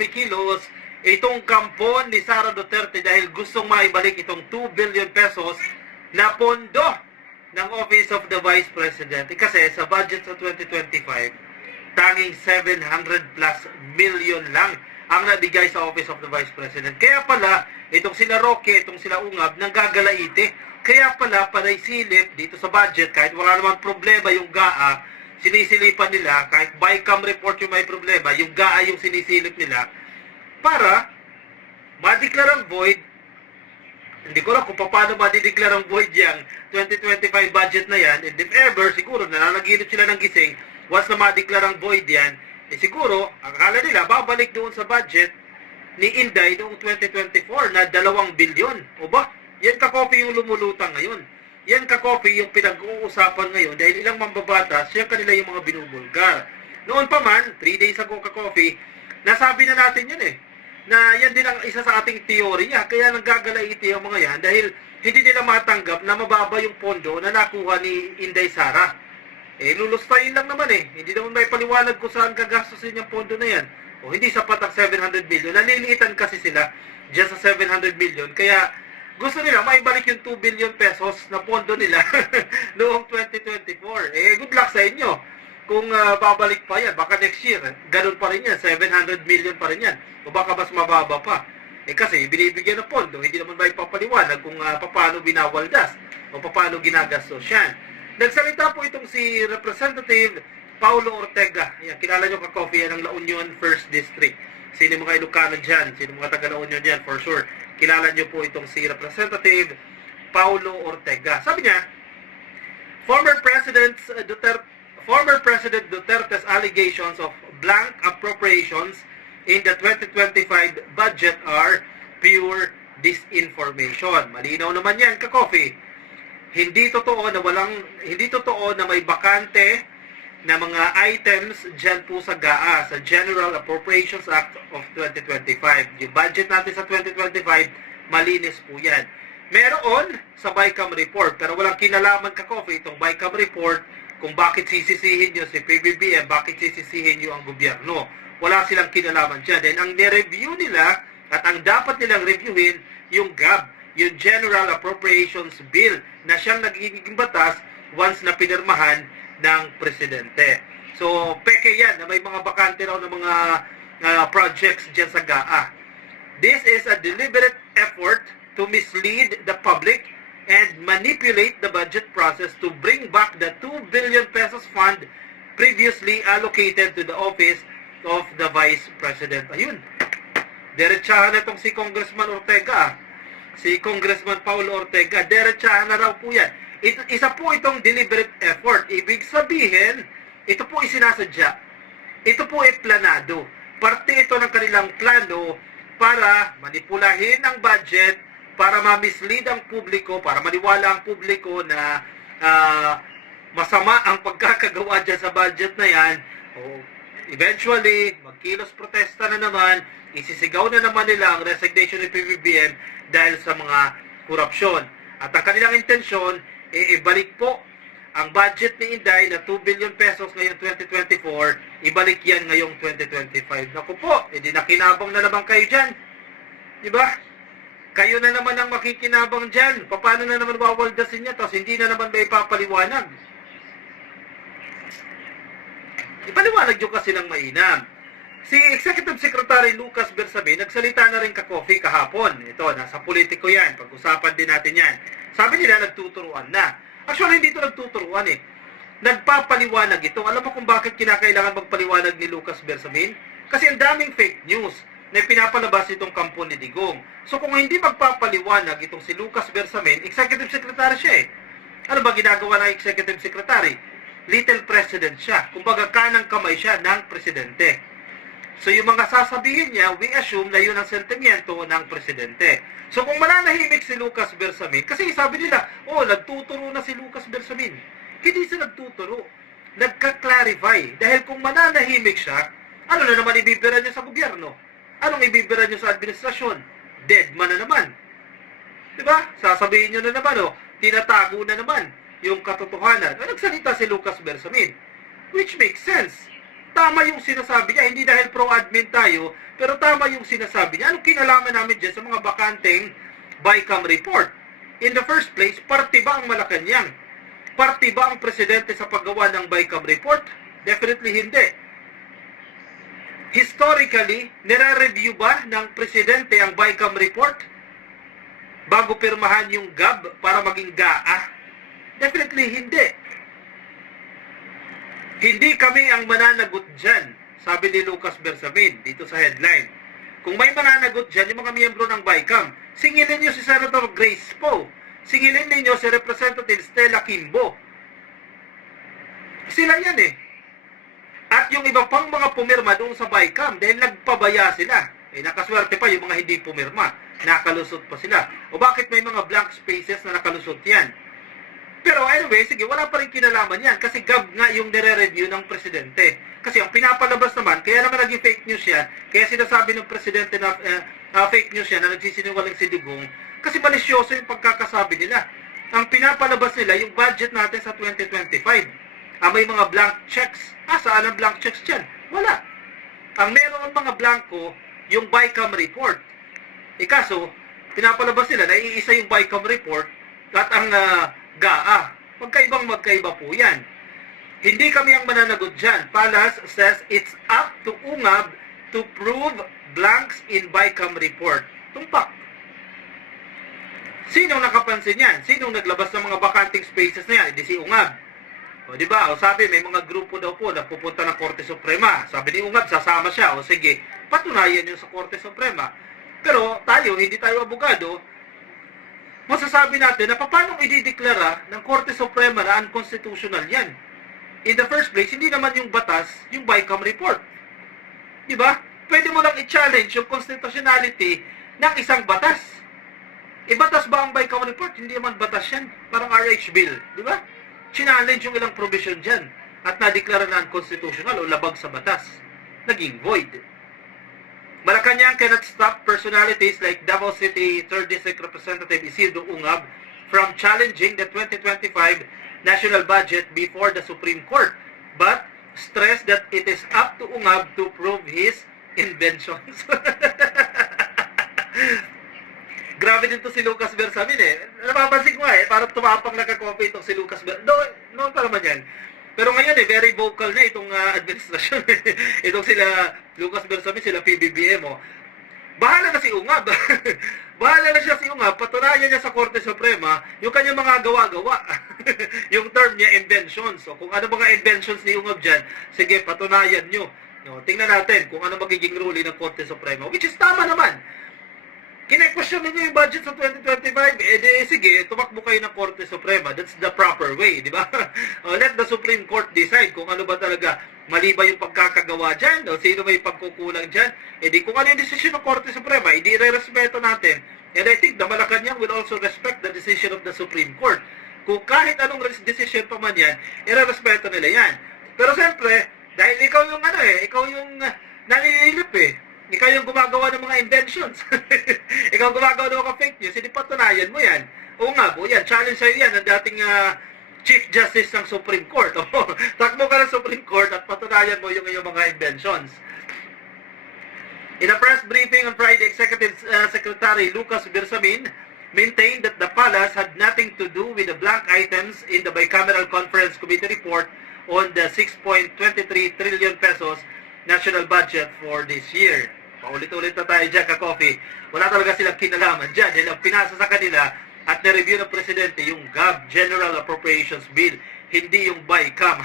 kumikilos itong kampo ni Sara Duterte dahil gustong maibalik itong 2 billion pesos na pondo ng Office of the Vice President. Kasi sa budget sa 2025, tanging 700 plus million lang ang nabigay sa Office of the Vice President. Kaya pala, itong sila Roque, itong sila Ungab, nanggagalaite. Kaya pala, panay silip dito sa budget, kahit wala naman problema yung GAA, sinisilipan nila, kahit BICAM report yung may problema, yung GAA yung sinisilip nila, para madeklarang void. Hindi ko lang kung paano madideklarang void yung 2025 budget na yan, and if ever, siguro nananaginip sila ng gising, once na madeklarang void yan, siguro, akala nila, babalik doon sa budget ni Inday noong 2024 na 2 bilyon. O ba? Yan ka-copy yung lumulutang ngayon. Yan ka-copy yung pinag-uusapan ngayon dahil ilang mambabatas, yan kanila yung mga binubulgar. Noon pa man, 3 days ago ka-copy, nasabi na natin yan na yan din ang isa sa ating teorya. Kaya nanggagalaiti ang mga yan dahil hindi nila matanggap na mababa yung pondo na nakuha ni Inday Sara. Lulustayin lang naman Hindi naman may paliwanag kung saan gagastusin yung pondo na yan. O hindi sapat ang 700 million. Naliliitan kasi sila dyan sa 700 million. Kaya gusto nila maibalik yung 2 billion pesos na pondo nila noong 2024. Good luck sa inyo. Kung babalik pa yan, baka next year, ganun pa rin yan. 700 million pa rin yan. O baka mas mababa pa. Kasi binibigyan ng pondo, hindi naman may papaliwanag kung paano binawaldas o paano ginagastos yan. Nagsalita po itong si Representative Paulo Ortega. Yan, kilala nyo ka-coffee yan ng La Union 1st District. Sino mga Ilocano dyan? Sino mga taga La Union dyan? For sure. Kilala nyo po itong si Representative Paulo Ortega. Sabi niya, former President Duterte's allegations of blank appropriations in the 2025 budget are pure disinformation. Malinaw naman yan, ka-coffee. Hindi totoo na may bakante na mga items dyan po sa GAA, sa General Appropriations Act of 2025. Yung budget natin sa 2025, malinis po yan. Meron sa BICAM report, pero walang kinalaman ka-coffee itong BICAM report kung bakit sisisihin nyo si PBBM, bakit sisisihin nyo ang gobyerno. Wala silang kinalaman dyan. Then ang nireview nila at ang dapat nilang reviewin yung GAB, yung General Appropriations Bill na siyang nagiging batas once na pinirmahan ng presidente. So, peke yan na may mga bakante raw ng mga projects dyan sa GAA. This is a deliberate effort to mislead the public and manipulate the budget process to bring back the 2 billion pesos fund previously allocated to the office of the Vice President. Ayun. Diretsahan na itong si Congressman Ortega. Si Congressman Paulo Ortega, diretsahan na raw po yan. Isa po itong deliberate effort. Ibig sabihin, ito po isinasadya. Ito po ay planado. Parte ito ng kanilang plano para manipulahin ang budget, para ma-mislead ang publiko, para maniwala ang publiko na masama ang pagkakagawa dyan sa budget na yan. Eventually, magkilos protesta na naman, isisigaw na naman nila ang resignation ni PBBM dahil sa mga korupsyon. At ang kanilang intensyon, ibalik po ang budget ni Inday na 2 billion pesos ngayong 2024, ibalik yan ngayong 2025. Naku po, hindi nakinabang na naman kayo dyan. Diba? Kayo na naman ang makikinabang dyan. Paano na naman wawaldasin niya, tapos hindi na naman may papaliwanag. Ipaliwanag nyo kasi ng mainam. Si Executive Secretary Lucas Bersabe, nagsalita na rin ka-coffee kahapon. Ito, nasa politiko yan. Pag-usapan din natin yan. Sabi nila, nagtuturuan na. Actually, hindi ito nagtuturuan Nagpapaliwanag ito. Alam mo kung bakit kinakailangan magpaliwanag ni Lucas Bersabe? Kasi ang daming fake news na pinapalabas itong kampo ni Digong. So kung hindi magpapaliwanag itong si Lucas Bersabe, Executive Secretary siya Ano ba ginagawa ng Executive Secretary? Little President siya. Kumbaga, kanang kamay siya ng Presidente. So yung mga sasabihin niya, we assume na yun ang sentimiento ng Presidente. So kung mananahimik si Lucas Bersamin, kasi sabi nila, nagtuturo na si Lucas Bersamin. Hindi siya nagtuturo. Nagka-clarify. Dahil kung mananahimik siya, ano na naman ibibira niya sa gobyerno? Anong ibibira niya sa administrasyon? Dead man na naman. Diba? Sasabihin niyo na naman, tinatago na naman yung katotohanan. Nagsalita si Lucas Bersamin. Which makes sense. tama yung sinasabi niya, hindi dahil pro-admin tayo, pero tama yung sinasabi niya. Anong kinalaman namin dyan sa mga bakanteng BICAM report? In the first place, parte ba ang Malacanang? Parte ba ang presidente sa paggawa ng BICAM report? Definitely hindi. Historically, nire-review ba ng presidente ang BICAM report bago pirmahan yung GAB para maging GAA? Definitely hindi. Hindi kami ang mananagot dyan, sabi ni Lucas Bersamin dito sa headline. Kung may mananagot dyan, yung mga miyembro ng BICAM, singilin nyo si Senator Grace Poe, singilin ninyo si Representative Stella Kimbo. Sila yan eh. At yung iba pang mga pumirma doon sa BICAM, dahil nagpabaya sila. Eh, nakaswerte pa yung mga hindi pumirma. Nakalusot pa sila. O bakit may mga blank spaces na nakalusot yan? Pero anyway, sige, wala pa rin kinalaman yan kasi GAB nga yung nire-review ng presidente. Kasi ang pinapalabas naman, kaya naman naging fake news yan, kaya sinasabi ng presidente na fake news yan, na nagsisinungaling si Digong, kasi malisyoso yung pagkakasabi nila. Ang pinapalabas nila, yung budget natin sa 2025, may mga blank checks. Saan ang blank checks dyan? Wala. Ang meron mga blanco, yung BICAM report. Kaso, pinapalabas nila na iisa yung BICAM report at ang GAA. Magkaiba po yan. Hindi kami ang mananagot dyan. Palas says it's up to UNGAB to prove blanks in BICAM report. Tumpak. Sinong nakapansin yan? Sinong naglabas ng mga vacanting spaces na yan? Hindi si UNGAB. O di ba? O sabi may mga grupo daw po na pupunta ng Korte Suprema. Sabi ni UNGAB sasama siya. O sige, patunayan yun sa Korte Suprema. Pero tayo, hindi tayo abogado, masasabi natin na paano idideklara ng Korte Suprema na unconstitutional yan. In the first place, hindi naman yung batas, yung BICAM report. Di ba? Pwede mo lang i-challenge yung constitutionality ng isang batas. Batas ba ang BICAM report? Hindi naman batas yan. Parang RH bill. Di ba? Challenge yung ilang provision dyan at nadeklara na unconstitutional o labag sa batas. Naging void. Malacanang cannot stop personalities like Davao City 3rd District Representative Isidro Ungab from challenging the 2025 national budget before the Supreme Court, but stressed that it is up to Ungab to prove his inventions. Grabe din to si Lucas Bersamin eh. Napapansin ko parang tumapang nagka-copy itong si Lucas Bersamin. No, pa naman yan. Pero ngayon very vocal na itong administrasyon. Itong sila Lucas Bersamin, sila PBBM. Bahala na si Ungab. Bahala na siya si Ungab. Patunayan niya sa Korte Suprema yung kanyang mga gawa-gawa. Yung term niya, inventions. So, kung ano mga inventions ni Ungab dyan, sige, patunayan nyo. No, tingnan natin kung ano magiging ruling ng Korte Suprema. Which is tama naman. Kine-question ninyo yung budget sa 2025, sige, tumakbo kayo ng Korte Suprema. That's the proper way, di ba? Let the Supreme Court decide kung ano ba talaga, mali ba yung pagkakagawa dyan, o sino may pagkukulang dyan. Kung ano yung desisyon ng Korte Suprema, re-respeto natin. And I think the Malacanang will also respect the decision of the Supreme Court. Kung kahit anong decision pa man yan, re-respeto nila yan. Pero siyempre, dahil ikaw yung ikaw yung nanililip ikaw yung gumagawa ng mga inventions. Ikaw gumagawa ng mga fake news, hindi patunayan mo yan. Oo nga po, yan. Challenge sa'yo yan ng dating Chief Justice ng Supreme Court. Takbo ka ng Supreme Court at patunayan mo yung iyong mga inventions. In a press briefing on Friday, Executive Secretary Lucas Bersamin maintained that the palace had nothing to do with the blank items in the Bicameral Conference Committee report on the 6.23 trillion pesos national budget for this year. Paulit-ulit na tayo dyan, ka-coffee. Wala talaga silang kinalaman dyan. Dahil ang pinasa sa kanila at na-review ng presidente yung GAB, General Appropriations Bill, hindi yung BICAM.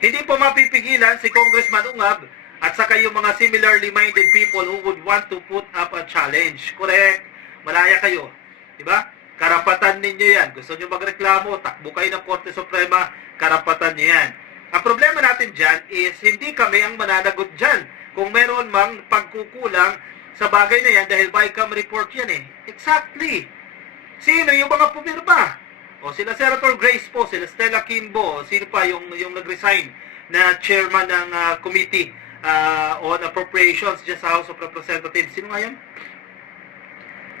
Hindi po mapipigilan si Congressman Ungab at saka yung mga similarly minded people who would want to put up a challenge. Correct? Malaya kayo. Diba? Karapatan ninyo yan. Gusto nyo magreklamo, takbo kayo ng Korte Suprema, karapatan nyo yan. Ang problema natin dyan is hindi kami ang mananagot dyan. Kung meron mang pagkukulang sa bagay na yan dahil BICAM report yan Exactly. Sino yung mga pumirma? O sila Senator Grace po, sila Stella Kimbo, sino pa yung nag-resign na chairman ng committee on appropriations dyan sa House of Representatives. Sino nga yan?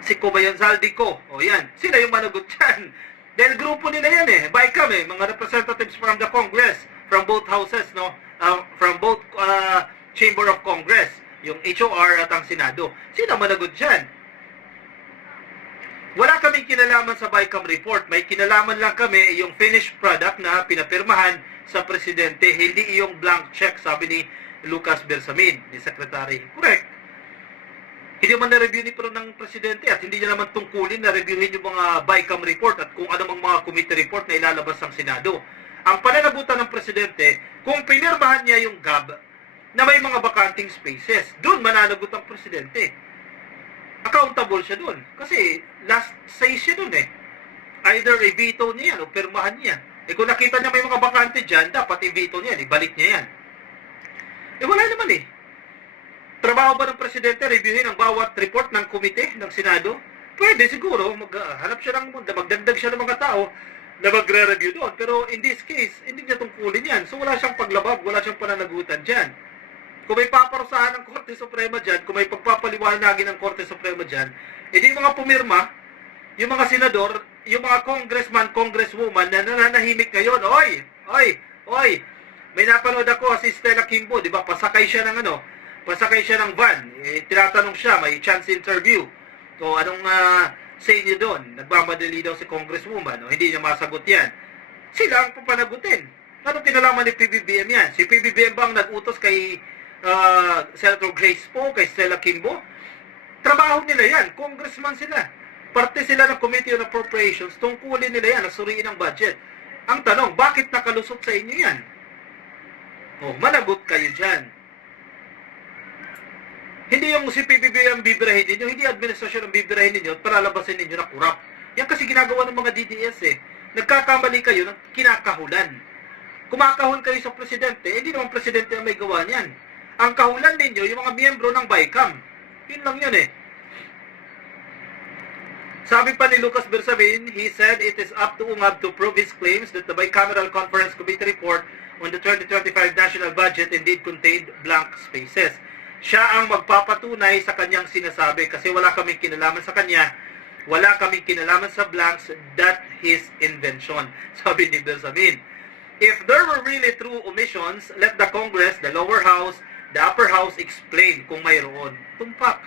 Si Kubayan Zaldico. O yan. Sila yung managot dyan. Dahil grupo nila yan BICAM mga representatives from the Congress, from both houses, no? from both Chamber of Congress, yung HOR at ang Senado. Sino managot dyan? Wala kaming kinalaman sa BICAM report. May kinalaman lang kami yung finished product na pinapirmahan sa presidente, hindi yung blank check, sabi ni Lucas Bersamin, ni Secretary. Correct. Hindi man na-review ni ng presidente at hindi niya naman tungkulin na reviewin yung mga BICAM report at kung anumang mga committee report na ilalabas ng Senado. Ang pananagutan ng presidente, kung pinirmahan niya yung GAB na may mga vacanting spaces, doon mananagot ang presidente. Accountable siya doon. Kasi last say siya doon eh. Either i-veto niya yan o pirmahan niya. Eh kung nakita niya may mga bakante dyan, dapat i-veto niya yan, ibalik niya yan. Eh wala naman eh. Trabaho ba ng presidente reviewin ang bawat report ng komite ng Senado? Pwede siguro, maghanap siya magdagdag siya ng mga tao na magre-review doon. Pero in this case, hindi niya tungkulin yan. So wala siyang paglabag, wala siyang pananagutan dyan. Kung may paparusahan ng Korte Suprema dyan, kung may pagpapaliwanagin ng Korte Suprema dyan, edi yung mga pumirma, yung mga senador, yung mga congressman, congresswoman na nananahimik ngayon, oy, may napanood ako si Stella Kimbo, di ba, pasakay siya ng van, tinatanong siya, may chance interview, so anong say niyo doon, nagmamadali daw si congresswoman, hindi niya masagot yan, sila ang papanagutin. Anong kinalaman ni PBBM yan? Si PBBM ba ang nag-utos kay Senator Grace Poe, kay Stella Kimbo? Trabaho nila yan, congressman sila. Parte sila ng Committee on Appropriations, tungkulin nila yan, nasuriin ang budget. Ang tanong, bakit nakalusot sa inyo yan? Managot kayo dyan. Hindi yung si PBBM ang bibirahin ninyo, hindi administrasyon ang bibirahin ninyo at palalabasin ninyo na kurap. Yan kasi ginagawa ng mga DDS eh. Nagkakamali kayo ng kinakahulan. Kumakahul kayo sa presidente, hindi naman presidente ang may gawa niyan. Ang kahulan ninyo, yung mga miyembro ng BICAM. Yun lang yun eh. Sabi pa ni Lucas Bersamin, he said it is up to UNGAB to prove his claims that the Bicameral Conference Committee report on the 2025 national budget indeed contained blank spaces. Siya ang magpapatunay sa kanyang sinasabi kasi wala kaming kinalaman sa kanya, wala kaming kinalaman sa blanks, that his invention. Sabi ni Bersamin. If there were really true omissions, let the Congress, the lower house, the upper house explain kung mayroon. Tumpak.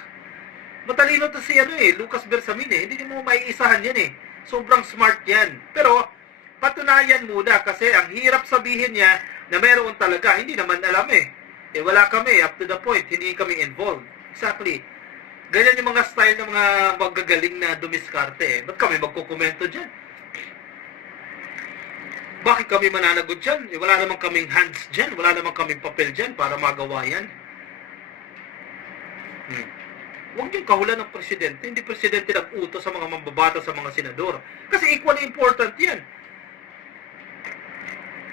Matalino to si Lucas Bersamin hindi mo maiisahan yan eh. Sobrang smart yan. Pero, patunayan muna kasi ang hirap sabihin niya na mayroon talaga. Hindi naman alam eh. Wala kami, up to the point, hindi kami involved. Exactly. Ganyan yung mga style ng mga magagaling na dumiskarte eh. Ba't kami magkukomento dyan? Bakit kami mananagot dyan? Wala namang kaming hands dyan, wala namang kaming papel dyan para magawa yan. Huwag yung kahulan ng presidente. Hindi presidente nag-utos sa mga mambabata sa mga senador. Kasi equally important yan.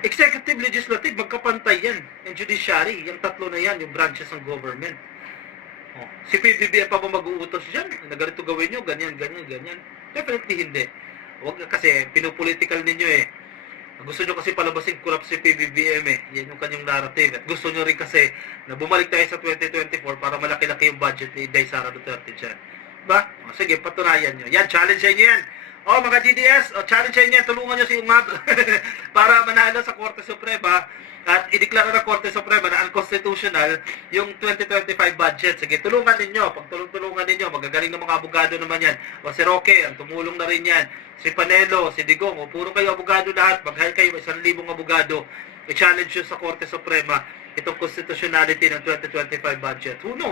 Executive, legislative, magkapantay yan. And judiciary, yung tatlo na yan, yung branches ng government. Si PBBM pa ba mag-uutos dyan? Na ganito gawin nyo, ganyan. Definitely hindi. Huwag kasi pinupolitical ninyo eh. Gusto nyo kasi palabasin kurap si PBBM eh. Yan yung kanyang narrative. At gusto nyo rin kasi na bumalik tayo sa 2024 para malaki-laki yung budget ni Inday Sara Duterte dyan. Diba? Sige, patunayan nyo. Yan, challenge nyo yan. Mga DDS, challenge nyo yan. Tulungan nyo si UNGAB para manalo sa Korte Suprema at ideklara ng Korte Suprema na unconstitutional yung 2025 budget. Sige, tulungan ninyo. Pag tulungan ninyo, magagaling ng mga abogado naman yan. O si Roque, ang tumulong na rin yan. Si Panelo, si Digong, puro kayo abogado lahat. Mag-hire kayo 1,000 abogado. I-challenge nyo sa Korte Suprema itong constitutionality ng 2025 budget. Who knows?